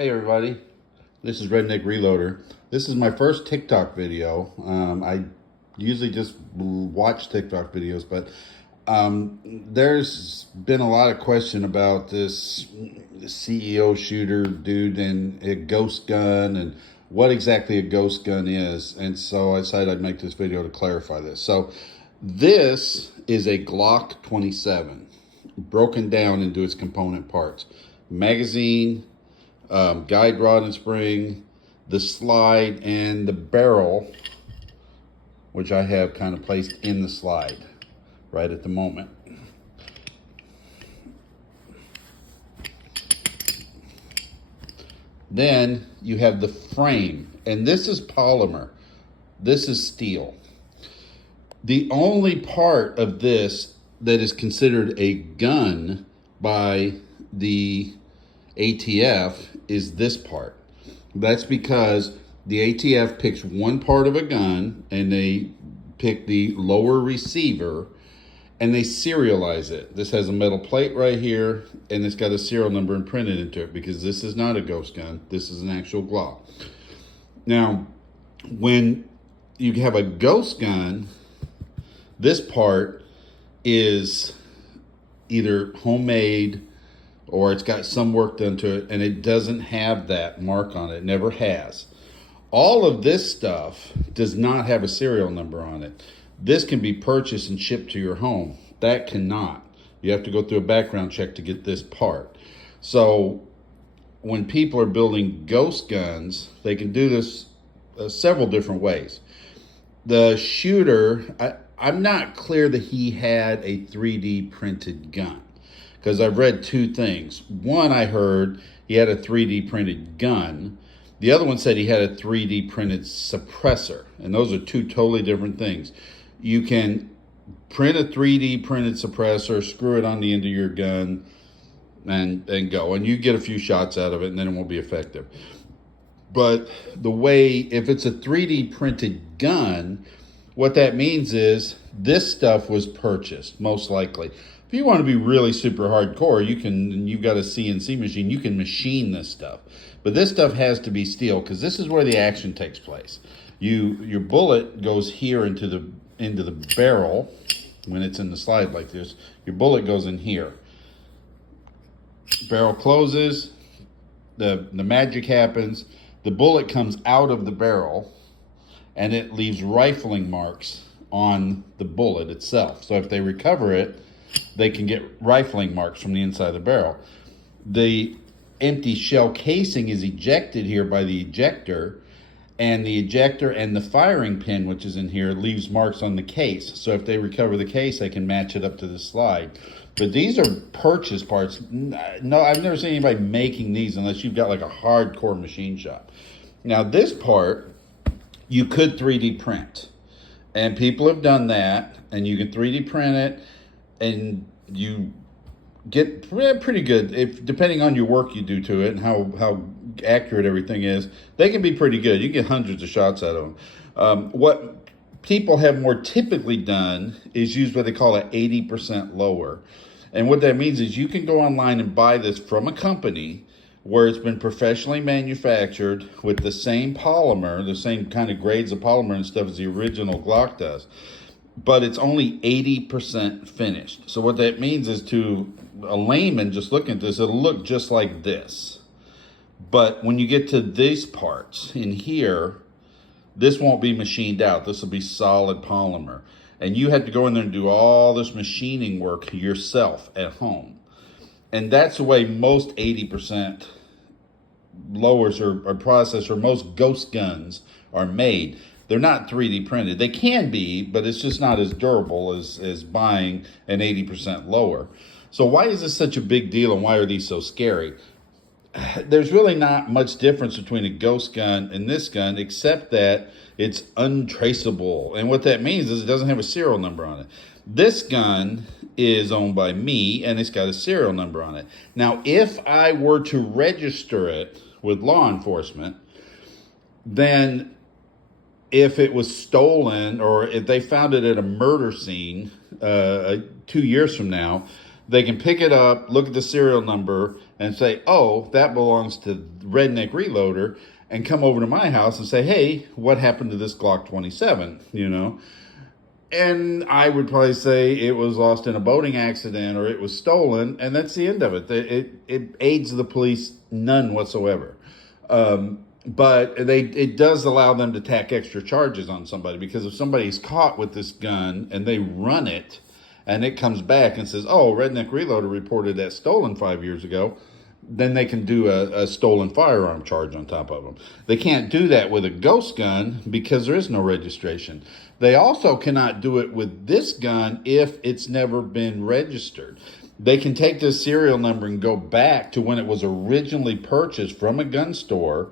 Hey everybody, this is Redneck Reloader. This is my first TikTok video. I usually just watch TikTok videos, but there's been a lot of question about this CEO shooter dude and a ghost gun and what exactly a ghost gun is. And so I decided I'd make this video to clarify this. So this is a Glock 27 broken down into its component parts. Magazine, guide rod and spring, the slide, and the barrel, which I have kind of placed in the slide right at the moment. Then you have the frame, and this is polymer. This is steel. The only part of this that is considered a gun by the ATF is this part. That's because the ATF picks one part of a gun and they pick the lower receiver and they serialize it. This has a metal plate right here and it's got a serial number imprinted into it because this is not a ghost gun. This is an actual Glock. Now, when you have a ghost gun, this part is either homemade or it's got some work done to it, and it doesn't have that mark on it, never has. All of this stuff does not have a serial number on it. This can be purchased and shipped to your home. That cannot. You have to go through a background check to get this part. So when people are building ghost guns, they can do this several different ways. The shooter, I'm not clear that he had a 3D printed gun, because I've read two things. One, I heard he had a 3D printed gun. The other one said he had a 3D printed suppressor. And those are two totally different things. You can print a 3D printed suppressor, screw it on the end of your gun, and go. And you get a few shots out of it, and then it won't be effective. But the way, if it's a 3D printed gun, what that means is this stuff was purchased, most likely. If you want to be really super hardcore, you've got a CNC machine, you can machine this stuff. But this stuff has to be steel because this is where the action takes place. Your bullet goes here into the barrel when it's in the slide like this. Your bullet goes in here. Barrel closes, the magic happens, the bullet comes out of the barrel and it leaves rifling marks on the bullet itself. So if they recover it, they can get rifling marks from the inside of the barrel. The empty shell casing is ejected here by the ejector, and the ejector and the firing pin, which is in here, leaves marks on the case. So if they recover the case, they can match it up to the slide. But these are purchase parts. No, I've never seen anybody making these unless you've got like a hardcore machine shop. Now this part, you could 3D print. And people have done that, and you can 3D print it, and you get pretty good, if depending on your work you do to it and how accurate everything is. They can be pretty good. You get hundreds of shots out of them. What people have more typically done is use what they call an 80% lower. And what that means is you can go online and buy this from a company where it's been professionally manufactured with the same polymer, the same kind of grades of polymer and stuff as the original Glock does. But it's only 80% finished. So what that means is, to a layman just looking at this, it'll look just like this. But when you get to these parts in here, this won't be machined out. This will be solid polymer. And you have to go in there and do all this machining work yourself at home. And that's the way most 80% lowers are processed, or most ghost guns are made. They're not 3D printed. They can be, but it's just not as durable as buying an 80% lower. So why is this such a big deal, and why are these so scary? There's really not much difference between a ghost gun and this gun, except that it's untraceable. And what that means is it doesn't have a serial number on it. This gun is owned by me, and it's got a serial number on it. Now, if I were to register it with law enforcement, then if it was stolen, or if they found it at a murder scene 2 years from now, they can pick it up, look at the serial number, and say, oh, that belongs to Redneck Reloader, and come over to my house and say, hey, what happened to this Glock 27, you know? And I would probably say it was lost in a boating accident or it was stolen, and that's the end of it. It aids the police none whatsoever. But it does allow them to tack extra charges on somebody, because if somebody's caught with this gun and they run it and it comes back and says, oh, Redneck Reloader reported that stolen 5 years ago, then they can do a stolen firearm charge on top of them. They can't do that with a ghost gun because there is no registration. They also cannot do it with this gun if it's never been registered. They can take this serial number and go back to when it was originally purchased from a gun store,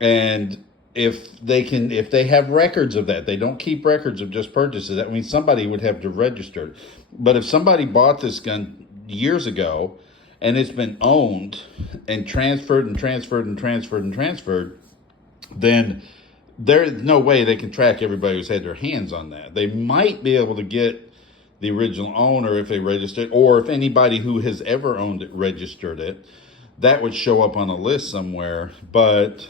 and if they have records of that, they don't keep records of just purchases. That means somebody would have to register it. But if somebody bought this gun years ago and it's been owned and transferred and transferred and transferred and transferred, then there's no way they can track everybody who's had their hands on that. They might be able to get the original owner if they registered, or if anybody who has ever owned it registered it, that would show up on a list somewhere, but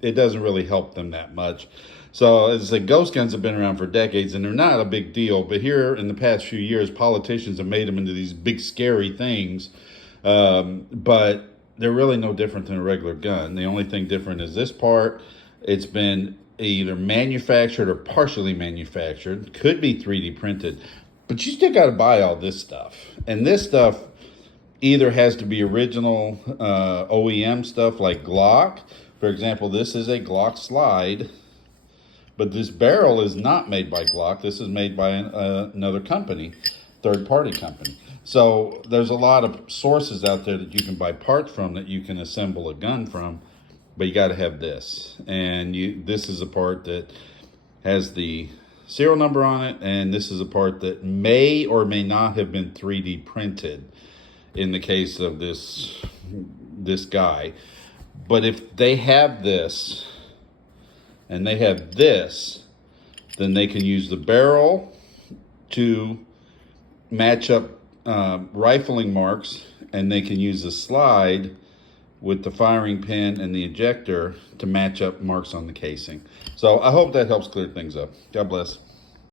it doesn't really help them that much. So as I said, ghost guns have been around for decades and they're not a big deal, but here in the past few years, politicians have made them into these big scary things. But they're really no different than a regular gun. The only thing different is this part. It's been either manufactured or partially manufactured. Could be 3D printed. But you still got to buy all this stuff. And this stuff either has to be original OEM stuff like Glock. For example, this is a Glock slide. But this barrel is not made by Glock. This is made by another company, third-party company. So there's a lot of sources out there that you can buy parts from that you can assemble a gun from, but you got to have this. And this is a part that has the serial number on it, and this is a part that may or may not have been 3D printed in the case of this guy. But if they have this and they have this, then they can use the barrel to match up rifling marks, and they can use the slide with the firing pin and the ejector to match up marks on the casing. So I hope that helps clear things up. God bless.